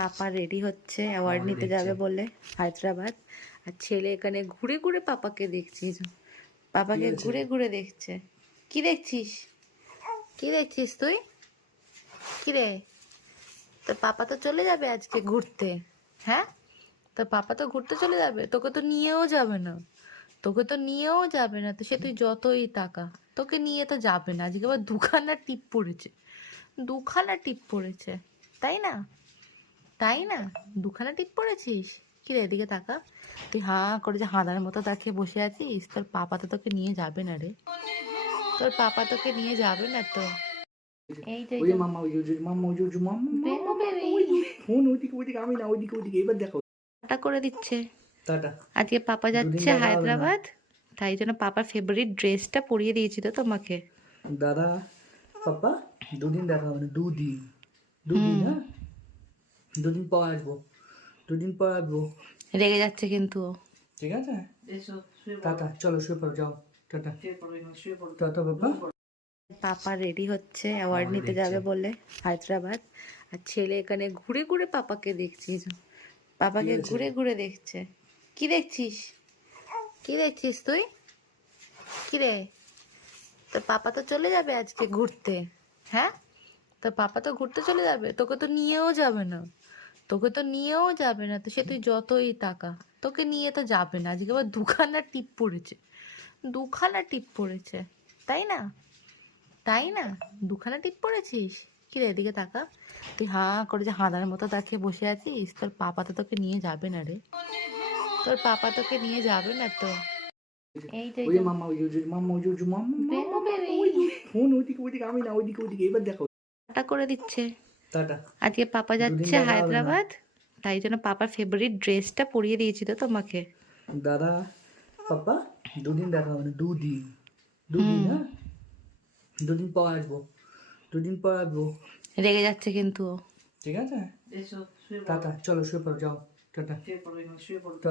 পাপা ready হচ্ছে award নিতে যাবে বলে হায়দ্রাবাদ। আর ছেলে এখানে ঘুরে ঘুরে পাপাকে দেখছিস, পাপাকে ঘুরে ঘুরে দেখছে। কি দেখছিস, কি দেখছিস তুই? কি রে, তোর পাপা তো চলে যাবে আজকে ঘুরতে। হ্যাঁ, তোর পাপা তো ঘুরতে চলে যাবে, তোকে তো নিয়েও যাবে না। তোকে তো নিয়েও যাবে না, তো সে তুই যতই টাকা, তোকে নিয়ে তো যাবে না। আজকে আবার দুখানা টিপ পড়েছে, দুখানা টিপ পড়েছে, তাই না? তাই না, দুখানা টিপ পড়েছিস। কি রে, এদিকে তাকা। তুই হাঁ করে যে হাঁদার মতো তাকিয়ে বসে আছিস। তোর পাপা তো তোকে নিয়ে যাবে না রে, তোর পাপা তোকে নিয়ে যাবে না তো। এই যে ওই যে মাম্মা, ওই যে মাম্মা, ওই যে মাম্মা, ফোন ওইদিকে ওইদিকে, আমি না ওইদিকে ওইদিকে, এবার দেখো। টাটা করে দিচ্ছে। টাটা। আজকে পাপা যাচ্ছে হায়দ্রাবাদ, তাই জন্য পাপার ফেভারিট ড্রেসটা পরিয়ে দিয়েছি তো তোমাকে। দাদা পাপা দুদিন দেখা হবে না, দুদিন, দুদিন, হ্যাঁ দুদিন পর আসবো, দুদিন পর আসবো। রেগে যাচ্ছে কিন্তু ও। ঠিক আছে, টাটা, চলো শুয়ে পড়ো, যাও, টাটা, টাটা বাবা। পাপা রেডি হচ্ছে অ্যাওয়ার্ড নিতে যাবে বলে হায়দ্রাবাদ। আর ছেলে এখানে ঘুরে ঘুরে পাপাকে দেখছিস, পাপাকে ঘুরে ঘুরে দেখছে। কি দেখছিস, কি দেখছিস তুই? কি রে, তোর পাপা তো চলে যাবে আজকে ঘুরতে। হ্যাঁ, তোর পাপা তো ঘুরতে চলে যাবে, তোকে তো নিয়েও যাবে না। তোকে তো নিয়েও যাবে না, তো সে তুই যতই টাকা, তোকে নিয়ে তো যাবে না। আজকে আবার দুখানা টিপ পড়েছে, দুখানা টিপ পড়েছে, তাই না? তাই না, দুখানা টিপ পড়েছিস। কি রে, এদিকে তাকা। তুই হাঁ করে যে হাঁদার মতো তাকিয়ে বসে আছিস। তোর পাপা তো তোকে নিয়ে যাবে না রে, তোর পাপা তোকে নিয়ে যাবে না তো। এই যে ওই যে মাম্মা, ওই যে মাম্মা, ওই যে মাম্মা, ফোন ওইদিকে ওইদিকে, আমি না ওইদিকে ওইদিকে, এবার দেখো। টাটা করে দিচ্ছে। টাটা। আজকে পাপা যাচ্ছে হায়দ্রাবাদ, তাই জন্য পাপার ফেভারিট ড্রেসটা পরিয়ে দিয়েছি তো তোমাকে। দাদা পাপা দুদিন দেখা হবে না, দুদিন, দুদিন, হ্যাঁ দুদিন পর আসবো, দুদিন পর আসবো। রেগে যাচ্ছে কিন্তু ও। ঠিক আছে, টাটা, চলো শুয়ে পড়ো, যাও, টাটা।